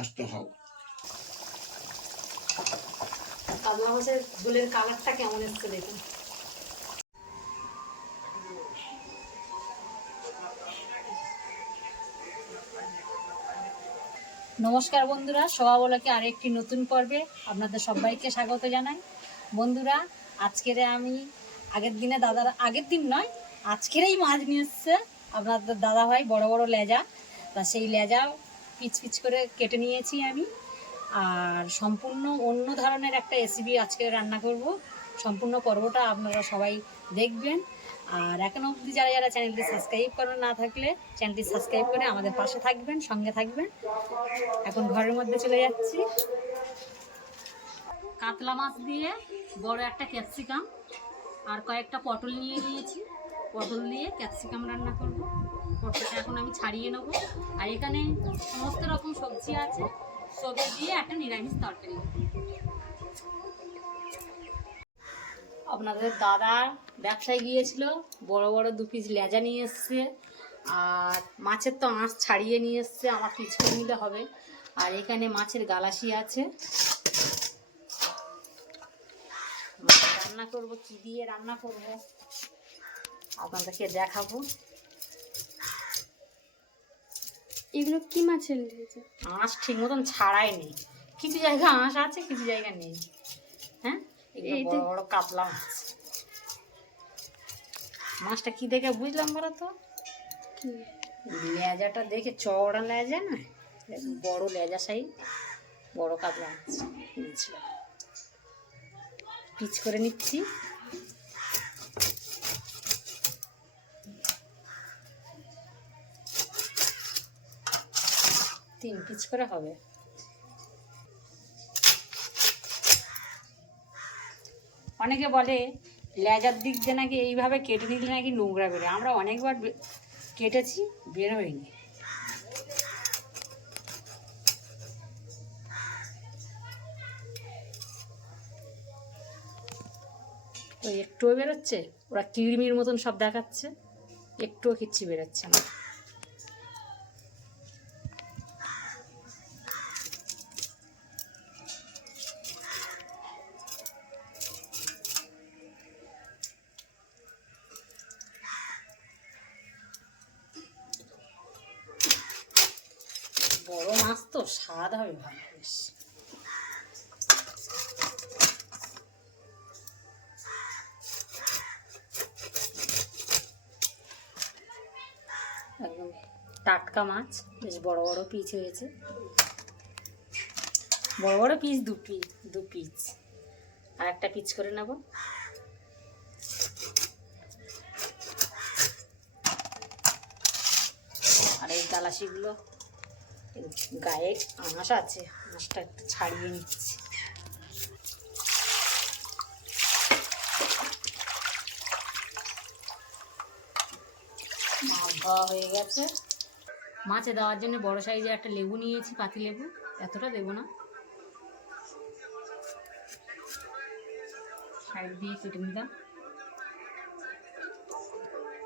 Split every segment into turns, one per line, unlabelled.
স্বাস্থ্য হও
কাতলা কালারটা কেমন এসছে দেখুন। নমস্কার বন্ধুরা সবাবলাকে আরেকটি নতুন পর্বে আপনাদের সবাইকে স্বাগত জানাই। বন্ধুরা, আজকের আমি, আগের দিনে দাদার, আগের দিন নয় আজকেরই মাছ নিয়ে এসছে আপনাদের দাদা ভাই বড় বড় লেজা। তা সেই লেজা পিচ পিচ করে কেটে নিয়েছি আমি। আর সম্পূর্ণ অন্য ধরনের একটা রেসিপি আজকে রান্না করব। সম্পূর্ণ পর্বটা আপনারা সবাই দেখবেন। আর এখনও অবধি যারা যারা চ্যানেলটি সাবস্ক্রাইব করে না থাকলে চ্যানেলটি সাবস্ক্রাইব করে আমাদের পাশে থাকবেন, সঙ্গে থাকবেন। এখন ঘরের মধ্যে চলে যাচ্ছি। কাতলা মাছ দিয়ে বড় একটা ক্যাপসিকাম আর কয়েকটা পটল নিয়ে নিয়েছি। পটল দিয়ে ক্যাপসিকাম রান্না করব। পটলটা এখন আমি ছাড়িয়ে নেব। আর এখানে সমস্ত রকম সবজি আছে। সবজি দিয়ে একটা নিরামিষ তরকারি। আপনাদের দাদা ব্যবসায় গিয়েছিল, বড় বড় দু পিস লেজা নিয়ে এসছে, আর মাছের তো আঁশ ছাড়িয়ে নিয়ে এসছে, আমার পিছ নিলে হবে। আর এখানে মাছের গালাসি আছে। রান্না করব, কি দিয়ে রান্না করব, আপনাদেরকে দেখাবো।
এগুলো কি মাছের লেজা?
আঁশ ঠিক মতন ছাড়াই নেই কিছু জায়গা আঁশ আছে কিছু জায়গা নেই। হ্যাঁ? বড় বড় কাতলা মাছ। মাছটা কি দেখে বুঝলাম বলো তো? লেজাটা দেখে চওড়া লেজা না? বড় লেজা সাইজ। বড় কাতলা মাছ কিনেছিলাম পিচ করে নিচ্ছি। তিন পিচ করে হবে। অনেকে বলে, লেজার দিক দিয়ে নাকি এইভাবে কেটে নিলে নাকি নোংরা বেরোয়। আমরা অনেকবার কেটেছি, বেরোয়নি। তো একটুও বেরোচ্ছে, ওরা কিড়মির মতন সব দেখাচ্ছে, একটুও কিচ্ছু বেরোচ্ছে না। বড় মাছ তো স্বাদ হবে ভালো বেশ একদম টাটকা মাছ, বেশ বড় বড় পিচ হয়েছে। বড় বড় পিচ দু পিস দু পিচ আর একটা পিচ করে নেব। আর এই এর গায়ে আঁশ আছে আঁশটা একটু ছাড়িয়ে নিচ্ছি। হয়ে গেছে। মাছে দেওয়ার জন্য বড় সাইজের একটা লেবু নিয়েছি, পাতি লেবু। এতটা দেবো না। সাইড দিয়ে কেটে নিলাম।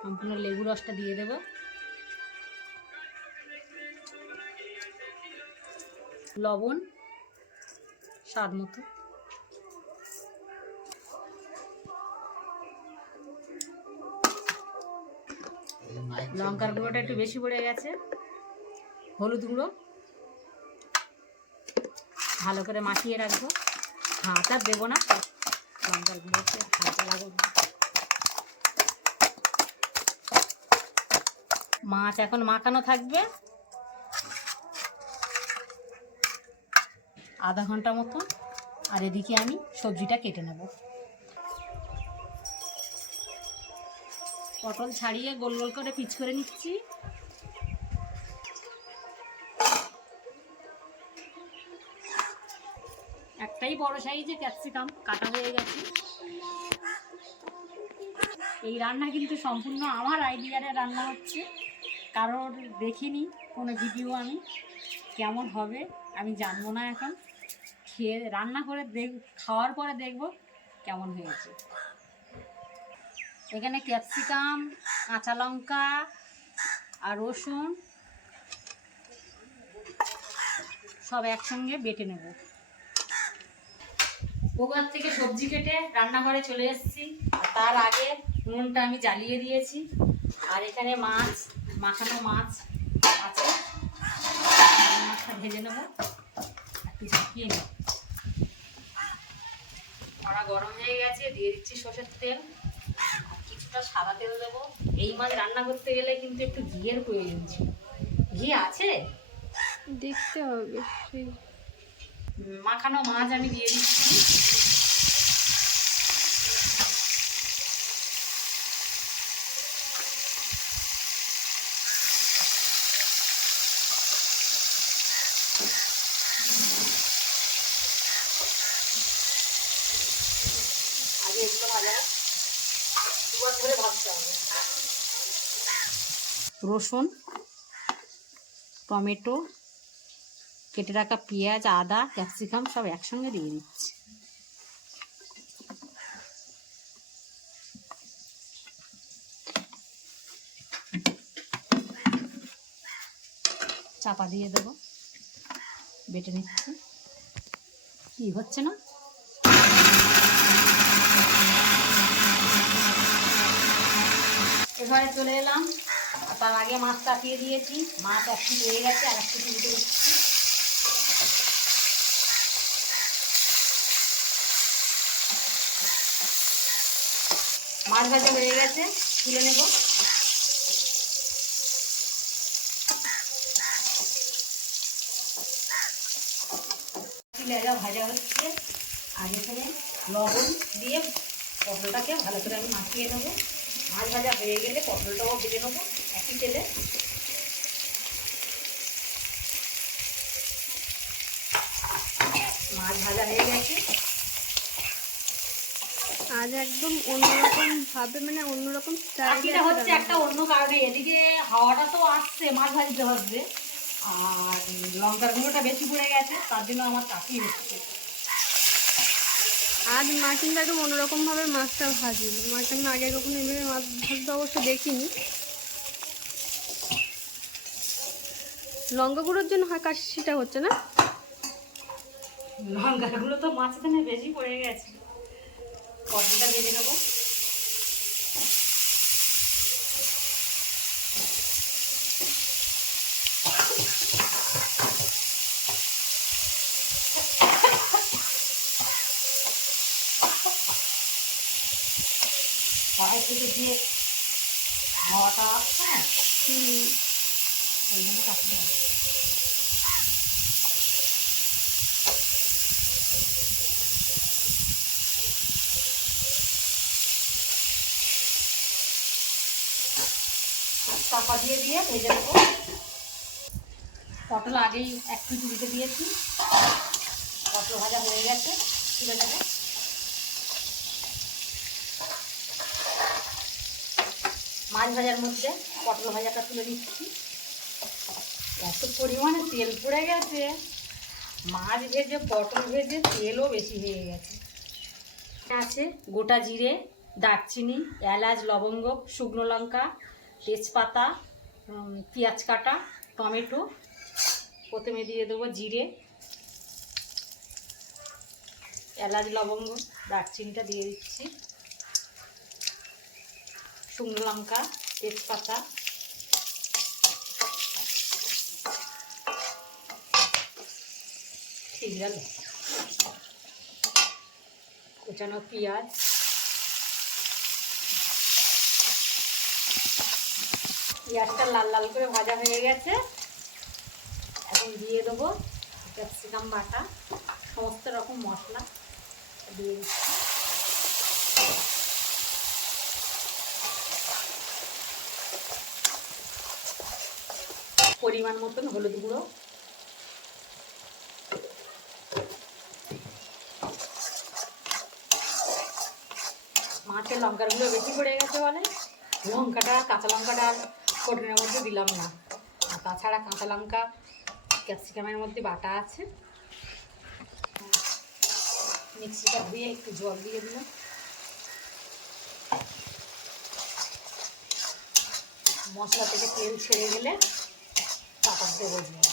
সম্পূর্ণ লেবু রসটা দিয়ে দেবো। লবণ, স্বাদ মতো। লঙ্কার গুঁড়োটা একটু বেশি পড়ে গেছে। হলুদ গুঁড়ো। ভালো করে মাখিয়ে রাখব। হাত আর দেবো না। লঙ্কার গুঁড়োতে হাতে লাগাবো। মাছ এখন মাখানো থাকবে। আধা ঘণ্টা মতো আর এদিকে আমি সবজিটা কেটে নেব। পটল ছাড়িয়ে গোল গোল করে পিচ করে নিচ্ছি। একটাই বড় সাইজে ক্যাপসিকাম কাটা হয়ে গেছে। এই রান্না কিন্তু সম্পূর্ণ আমার আইডিয়ারে রান্না হচ্ছে। কারোর দেখিনি, কোনো ভিডিও আমি। কেমন হবে আমি জানব না এখন। খেয়ে রান্না করে দেখ, খাওয়ার পরে দেখব কেমন হয়েছে। এখানে ক্যাপসিকাম, কাঁচা লঙ্কা আর রসুন সব একসঙ্গে বেটে নেব। গোগার থেকে সবজি কেটে রান্নাঘরে চলে এসেছি। তার আগে উনুনটা আমি জ্বালিয়ে দিয়েছি। আর এখানে মাছ, মাখানো মাছ আছে। মাছটা ভেজে নেব। একটু ঝাঁকিয়ে নেব। কড়া গরম হয়ে গেছে দিয়ে দিচ্ছি সর্ষের তেল। আর কিছুটা সাদা তেল দেবো। এই মাছ রান্না করতে গেলে কিন্তু একটু ঘিয়ের প্রয়োজন ছিল। ঘি আছে?
দেখতে হবে।
মাখানো মাছ আমি দিয়ে দিচ্ছি আগে এগুলো ভাজা দুবার ধরে ভাজতে হবে রসুন, টমেটো, কেটে রাখা পেঁয়াজ, আদা, ক্যাপসিকাম সব একসঙ্গে দিয়ে দিচ্ছি। চাপা দিয়ে দেবো। বেটে নিচ্ছি। কি হচ্ছে না? এবারে চলে এলাম। তার আগে মাছ কাটিয়ে দিয়েছি। মাছ একটু হয়ে গেছে, আর একটু তুলতে দিচ্ছি। মাছ ভাজা হয়ে গেছে, তুলে নেব। লেজা ভাজা হচ্ছে। আর এখানে লবণ দিয়ে পটলটাকে ভালো করে আমি মাখিয়ে নেব। মাছ ভাজা হয়ে গেলে পটলটাও ভেজে নেব। তেলে। মাছ ভাজা হয়ে গেছে।
আজ একদম অন্যরকম ভাবে মানে অন্যরকম স্টাইলে
হচ্ছে একটা অন্য কারণে এদিকে হাওয়াটা তো আসছে মাছ ভাজতে হবে আর লঙ্কার গুঁড়োটা বেশি পড়ে গেছে তার জন্য আমার কাকি হচ্ছে।
আজ মা কিন্তু একদম অন্যরকম ভাবে মাছটা ভাজিল মাকে আমি আগে কখনো এভাবে মাছ ভাজতে অবশ্য দেখিনি। লঙ্কা গুঁড়োর জন্য হয় কাশিটা হচ্ছে না?
লঙ্কাগুলো তো মাঝখানে বেশি পড়ে গেছে। পটলটা ভেজে নেব? থেকে দিয়ে হাওয়াটা আসছে না ওই জন্য কাটতে হবে চাপা দিয়ে দিয়ে ভেজে নেব। পটল আগেই একটু তুলতে দিয়েছি। পটল ভাজা হয়ে গেছে, তুলে নেব। মাছ ভাজার মধ্যে পটল ভাজাটা তুলে নিচ্ছি এত পরিমাণে তেল পড়ে গেছে। মাছ ভেজে, পটল ভেজে তেলও বেশি হয়ে গেছে। আছে গোটা জিরে, দারচিনি, এলাচ, লবঙ্গ, শুকনো লঙ্কা তেজপাতা পেঁয়াজ কাটা, টমেটো, প্রথমে দিয়ে দেবো জিরে, এলাচ, লবঙ্গ, দারচিনিটা দিয়ে দিচ্ছি, শুকনো লঙ্কা, তেজপাতা, ঠিক গেল। কুচানো পেঁয়াজ পেঁয়াজটা লাল লাল করে ভাজা হয়ে গেছে। এখন দিয়ে দেবো ক্যাপসিকাম বাটা, সমস্ত রকম মশলা দিয়ে দিচ্ছি। পরিমাণ মতন হলুদ গুঁড়ো। মাছের লঙ্কার বেশি পড়ে গেছে বলে। লঙ্কাটা, কাঁচা লঙ্কাটা ফোটনের মধ্যে দিলাম না। আর তাছাড়া কাঁচা লঙ্কা, ক্যাপসিকামের মধ্যে বাটা আছে। মিক্সিটা ধুয়ে একটু জল দিয়ে দিলাম। মশলা থেকে তেল ছেড়ে গেলে পাতা দেবো দিয়ে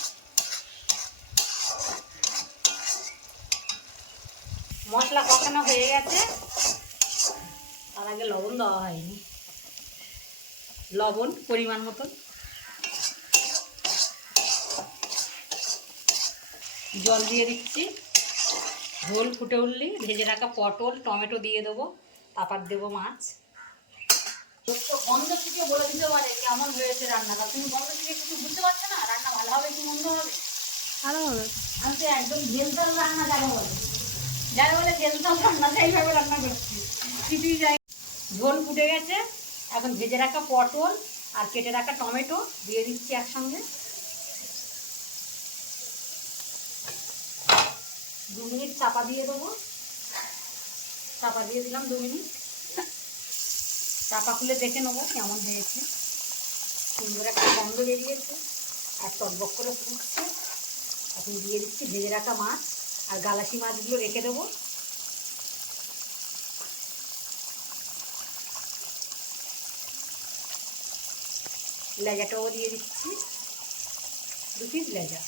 মশলা কখনো হয়ে গেছে। তার আগে লবণ দেওয়া হয়নি। লবণ পরিমাণ মতন। জল দিয়ে দিচ্ছি। ঝোল ফুটে উঠলি ভেজে রাখা পটল টমেটো দিয়ে দেবো তারপর দেবো মাছ। তো গন্ধ থেকে বলে দিতে পারে কেমন হয়েছে রান্নাটা। তুমি গন্ধ থেকে কিছু বুঝতে পারছ না? রান্না ভালো হবে কি মন্দ হবে?
ভালো হবে।
আমি তো একদম ঝেলতাল রান্না যাবে বলে। যাবে বলে ঝেলতাল রান্না সেইভাবে রান্না করছি। কিছুই যাই ঝোল ফুটে গেছে। এখন ভেজে রাখা পটল আর কেটে রাখা টমেটো দিয়ে দিচ্ছি একসঙ্গে। দু মিনিট চাপা দিয়ে দেবো। চাপা দিয়ে দিলাম দু মিনিট। চাপা খুলে দেখে নেব কেমন হয়েছে। সুন্দর একটা গন্ধ বেরিয়েছে আর টকবক করে ফুটছে। এখন দিয়ে দিচ্ছি ভেজে রাখা মাছ আর গালাসি মাছগুলো রেখে দেবো। লেজাটাও দিয়ে দিচ্ছি। দু পিস লেজা।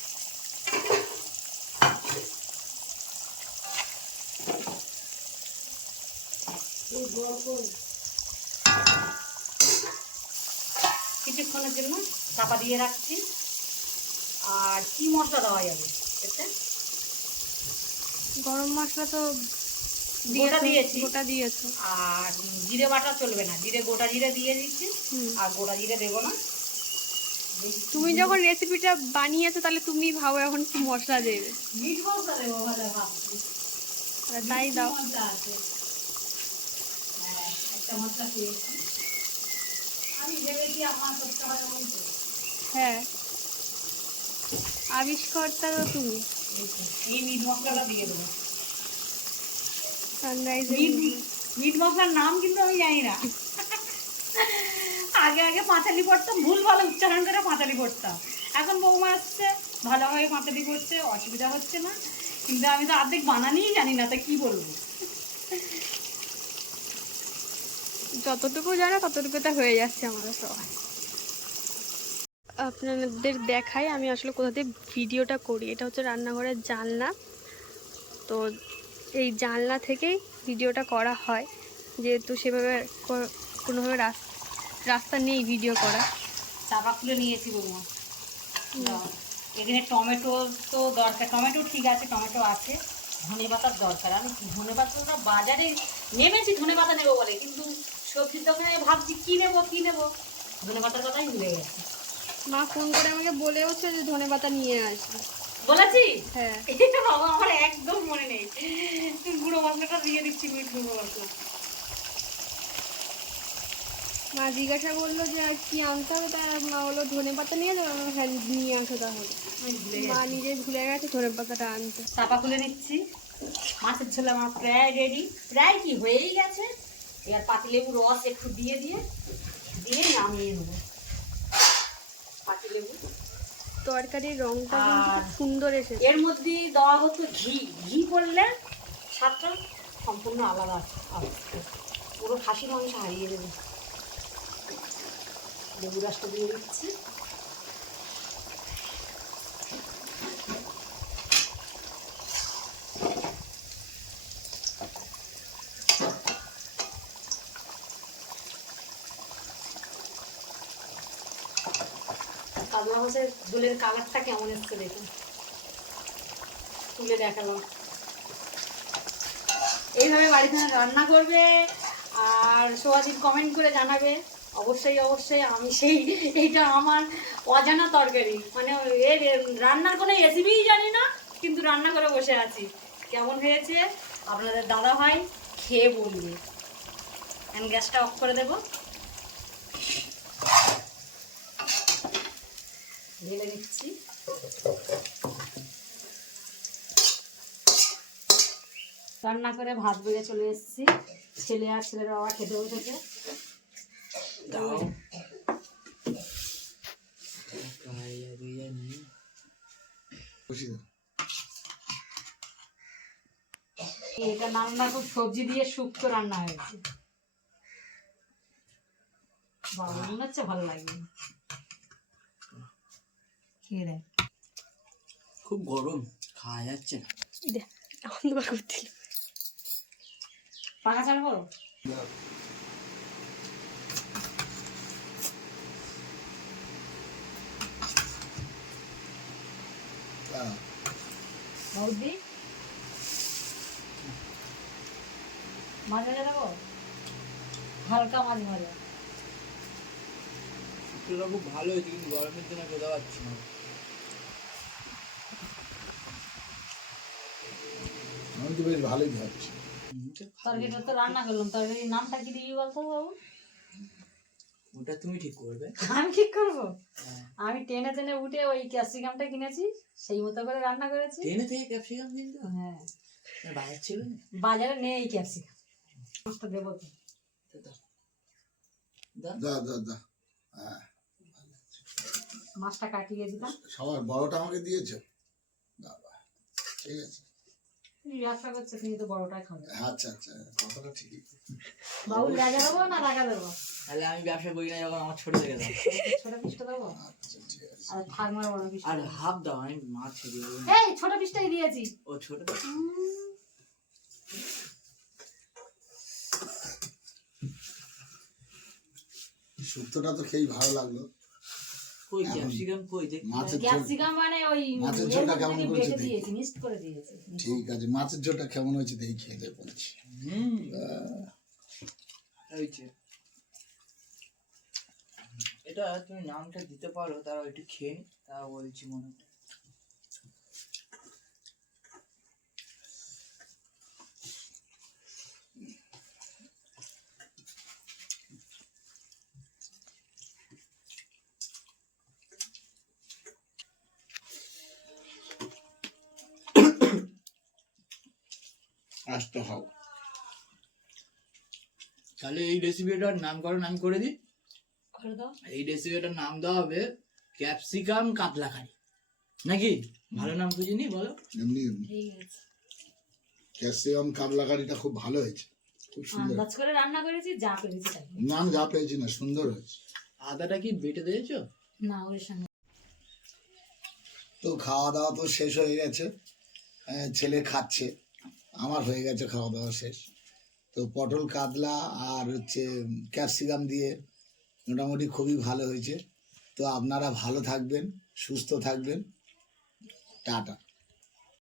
কিছুক্ষণের জন্য চাপা দিয়ে রাখছি। আর কি মশলা দেওয়া যাবে এতে?
গরম মশলা তো
গোটা
দিয়েছি। গোটা দিয়েছ।
আর জিরে বাটা চলবে না জিরে গোটা জিরে দিয়ে দিচ্ছি আর গোটা জিরে দেবো না।
তুমি যখন রেসিপিটা বানিয়েছো তাহলে তুমি ভাবো এখন কি মশলা দেবে। তাই দাও।
হ্যাঁ
হ্যাঁ। আবিষ্কর্তা তো তুমি।
এই মিট মশলাটা দিয়ে দেবো। মিট মশলার নাম কিন্তু আমি জানি না। আগে আগে পাঁচালি পড়তাম ভুল ভালো উচ্চারণ করে পাঁচালি পড়তাম। এখন বৌমা আসছে ভালোভাবে পাঁচালি পড়ছে অসুবিধা হচ্ছে না। কিন্তু আমি তো অর্ধেক বানানিই জানি না তা কি বলব?
যতটুকু জানো ততটুকুতে হয়ে যাচ্ছে আমাদের সবাই আপনাদের দেখাই আমি আসলে কোথা থেকে ভিডিওটা করি। এটা হচ্ছে রান্নাঘরের জানলা। তো জানলা থেকেই ভিডিওটা করা হয়। যেহেতু সেভাবে কোনোভাবে রাস- রাস্তা নেই ভিডিও করা।
চাপা খুলে নিয়েছি বৌমা। এখানে টমেটো তো দরকার। টমেটো ঠিক আছে টমেটো আছে। ধনে পাতার দরকার। আমি ধনে পাতাটা বাজারে নেমেছি ধনে পাতা নেব বলে। কিন্তু সবজির দোকানে ভাবছি কী নেব কী নেব? ধনে পাতার কথাই ভুলে গেছি।
মা ফোন করে আমাকে বলেওছে যে ধনে পাতা নিয়ে আসবে।
বলেছি
হ্যাঁ।
বাবা আমার একদম মনে নেই। গুঁড়ো মশলাটা দিয়ে দিচ্ছি মিট গুঁড়ো মশলা।
মা জিজ্ঞাসা করল যে আর কি আনতে হবে? তা মা বলল ধনে পাতা নিয়ে যাবে? আমি হ্যাঁ নিয়ে আসো তাহলে। মা নিজে ভুলে গেছে ধনে পাতাটা আনতে।
চাপা খুলে নিচ্ছি। মাছের ঝোল আমার প্রায় রেডি প্রায় কি হয়েই গেছে? এবার পাতিলেবু রস একটু দিয়ে দিয়ে দিয়ে নামিয়ে নেব। পাতিলেবু
তরকারির রংটা কিন্তু খুব সুন্দর এসেছে।
এর মধ্যে দেওয়া হতো ঘি। ঘি করলে স্বাদটা সম্পূর্ণ আলাদা পুরো খাসি মাংস হারিয়ে দেবে লেবু রসটা দিয়ে দিচ্ছি কাজলা মাছের দুলের কালারটা কেমন এসছে দেখুন। তুলে দেখালাম। এইভাবে বাড়িতে রান্না করবে আর সোয়াদিন কমেন্ট করে জানাবে। অবশ্যই অবশ্যই আমি সেই, এইটা আমার অজানা তরকারি। মানে এর রান্নার কোনো রেসিপিই জানি না, কিন্তু রান্না করে বসে আছি। কেমন হয়েছে? আপনাদের দাদা ভাই খেয়ে বলবে। আমি গ্যাসটা অফ করে দেবো। ঢেলে নিচ্ছি রান্না করে ভাত বেড়ে চলে এসেছি। ছেলে আর ছেলের বাবা খেতে বসেছে। এটা রান্না খুব সবজি দিয়ে শুক্তো রান্না হয়েছে। বাবা মনে হচ্ছে ভালো লাগবে খেয়ে
খুব গরম খাওয়া যাচ্ছে না।
অন্ধকার করছিল।
পাখা ছাড়বো বৌদি? মাছ ভেজে দেবো হালকা মাছ ভাজা।
শুক্তোটা খুব ভালো হয়েছে কিন্তু গরমের জন্য খেতে পারছি না।
আমি তো বেশ ভালোই খাচ্ছি
তরকারিটা তো রান্না করলাম তরকারির নামটা কি দিবি বলতো বাবু?
ওটা তুমি ঠিক করবে।
আমি ঠিক করব? আমি টেনে টেনে উঠে ওই ক্যাপসিকামটা কিনেছি সেই মতো করে রান্না করেছি।
ট্রেনে থেকে ক্যাপসিকাম কিন্তু
হ্যাঁ।
বাইরে ছিল না?
বাজারে নেই ক্যাপসিকাম। মাছটা দেবো তো।
দা দা দা হ্যাঁ।
মাছটা কাটিয়ে দিলাম।
সবার বড়টা আমাকে দিয়েছে। বাবা ঠিক আছে।
তুমি তো খাবে।
আচ্ছা আচ্ছা কথাটা ঠিকই।
বাবু রাজা দেবো না রাখা দেবো?
তাহলে আমি ব্যবসা করি না যখন আমার ছোট থেকে দাও
ছোট পিসটা দেবো?
আচ্ছা ঠিক আছে।
আর ঠাকমার বড় পিস
আর হাফ দাও আমি মাছ ছেড়ে দেবো।
এই ছোট পিসটাই দিয়েছি।
ও ছোট
শুক্তোটা তো খেয়েই ভালো লাগল।
কই ক্যাপসিকাম কই দেখি
ক্যাপসিকাম মানে ওই
মাছের ঝোলটা কেমন
থেকে
করেছে
বেটে
দেখি।
দিয়েছি মিক্সড করে দিয়েছি
ঠিক আছে মাছের ঝোলটা কেমন হয়েছে দেখি খেয়ে বলছি।
হুম। হয়েছে এটা তুমি নামটা দিতে পারো তারা একটু খেয়ে তারা তা বলছি মনে হয়।
আসতে হোক
তাহলে এই রেসিপিটার নামকরণ আমি করে দিই।
করে দাও।
এই রেসিপিটার নাম দেওয়া হবে ক্যাপসিকাম কাতলা কারি নাকি ভালো নাম খুঁজিনি বলো।
এমনি এমনি।
ঠিক আছে।
কারিটা খুব ভালো হয়েছে। খুব সুন্দর।
আন্দাজ করে রান্না করেছি যা পেরেছি তাই।
না যা পেয়েছি না সুন্দর হয়েছে।
আদাটা কি বেটে দিয়েছ?
না ওর সঙ্গে।
তো খাওয়া দাওয়া তো শেষ হয়ে গেছে। ছেলে খাচ্ছে। আমার হয়ে গেছে খাওয়া দাওয়া শেষ। তো পটল, কাতলা আর হচ্ছে ক্যাপসিকাম দিয়ে মোটামুটি খুবই ভালো হয়েছে। তো আপনারা ভালো থাকবেন, সুস্থ থাকবেন। টাটা।